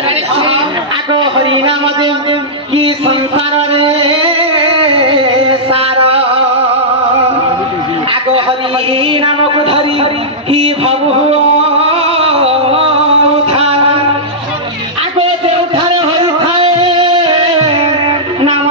आगो हरि नाम कि संसार रे सार आगो हरि नाम को धरी कि भव आगो से उद्धार हरि थाए नाम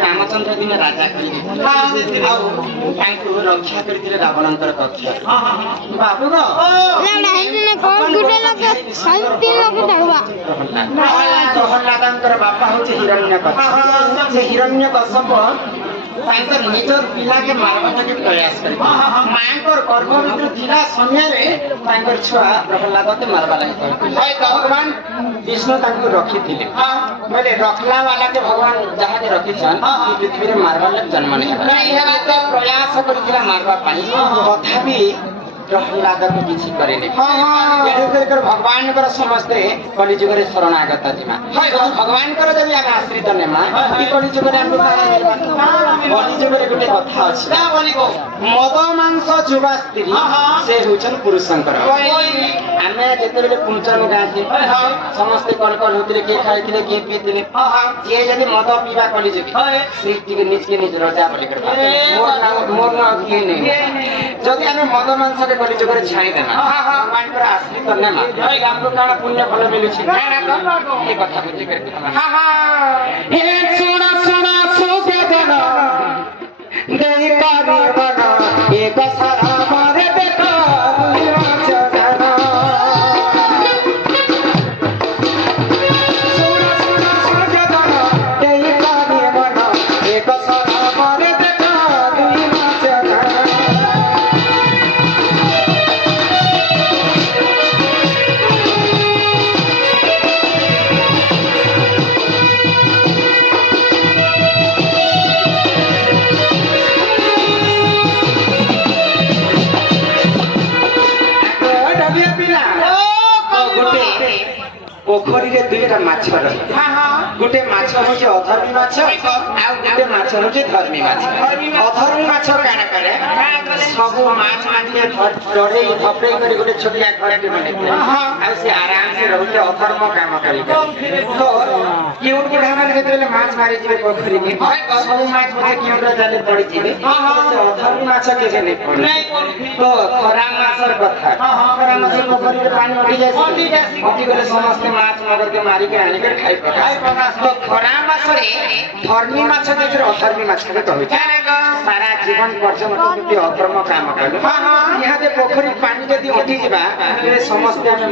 रामचंद्र दिन राजा रक्षा कर रावण कक्ष बाबू प्रहलाद बापा हूँ हिरण्यकश्यप हिरण्यकश्यप निज पिला के मारवा के प्रयास कर मां गर्भ थिला समय छुआ प्रहलाद के मारवा लगे भगवान विष्णु रखी थे बोले रखला वाला के भगवान जहाँ के रखी पृथ्वी में मारवा लगे जन्म नहीं प्रयास कर मारवा तथापि प्रहलाद को किसी करेनि भगवान कर समस्ते कलिजुग रे शरणागत जिमा भगवान कर जब आगे आश्रित नेमा ई कलिजुग रे कलिजुग रे गोटे कथा अछि मद मांस जुवा स्त्री से होचन पुरुष शंकर आमे जेते बेले पुंचन गाथि समस्ते कल कल होतले के खाइथिले के पीथिले जे जदी मद पीवा कलिजुग सृष्टि के निज राजा बोली कर मोर नाम के नहीं जदी आमे मद मांस कलिजुग रे छाई देना भगवान पर आश्रित नेमा हमको काना पुण्य फल मिलु छी ए कथा बुझी कर हे सुना सुना सुखे देना देई पानी बना एक सारा मारे बेटा चढ़ना सुना सुना सुखे देना देई पानी बना एक सारा मारे बेटा चढ़ना पोखरी रे दुईटा माछ गोटे माछ होचे अधर्मी माछ आ गोटे माछ होचे धर्मी माछ अधर्मी माछ काना करे सब माछ माछे डरे थपरे करी गोटे छोटिया घर के बने आ से आराम से रहते अधर्म काम करी तो केउ के धामन केतले माछ मारी जिवे पोखरी के सब माछ होचे केउ रे जाले पड़ी जिवे से अधर्मी माछ के जे नहीं पड़ी तो खरा माछर कथा खरा माछ पोखरी रे पानी उठी जाय उठी गले समस्त माछ मगर के मारी के आनी कर खाई पका तो खरा माछ रे धर्मी माछ के फिर अधर्मी माछ के कहै सारा जीवन पर्यंत अधर्म काम कर यहाँ दे पोखरी पानी जदि उठी जिबा समस्त में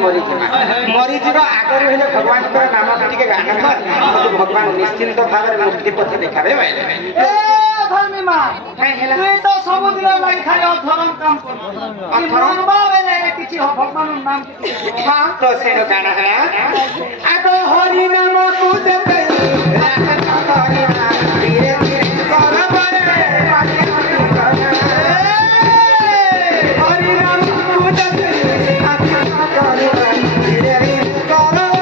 मरी जिबा आगर हेले भगवान कर नाम टिके गाना कर भगवान निश्चिंत भाव में मुक्ति पथ देखाबे ए धर्मी माछ काई हेला तू तो सब दिन लाई खाली अधर्म काम कर अधर्म बावे किछि भगवान नाम हां तो से गाना है आगो हरि नाम को जपे राखता हरि नाम धीरे धीरे करबरे हरि नाम को जपे राखता हरि नाम धीरे धीरे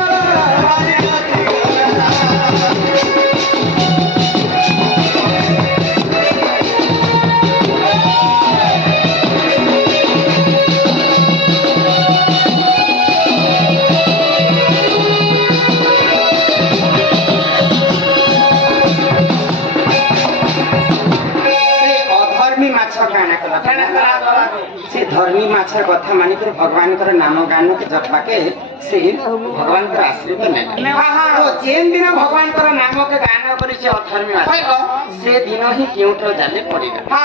से धर्मी माछर कथा मानिक भगवान कर नाम गान के जपा के से भगवान कर आश्रित नहीं तो जेन दिन भगवान कर नाम के गान करे से अधर्मी माछ से दिन ही केउठो जाले पड़िला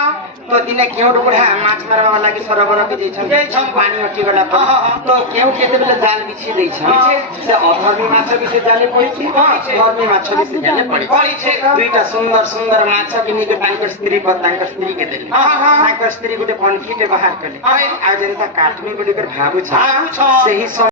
तो दिने केउ बुढ़ा माछ मारवा वाला के सरोवर के जैछन पानी अटि गला तो केउ केते बेले जाल बिछि दै छ से अधर्मी माछ बिछि जाले पड़ी छी धर्मी माछ बिछि जाले पड़ी छी दुईटा सुंदर सुंदर माछ के निके तांकर स्त्री पर तांकर स्त्री के देली तांकर स्त्री गुटे पनखी के बाहर कले आ जेंता काटमी गुडी कर भाबु छ सही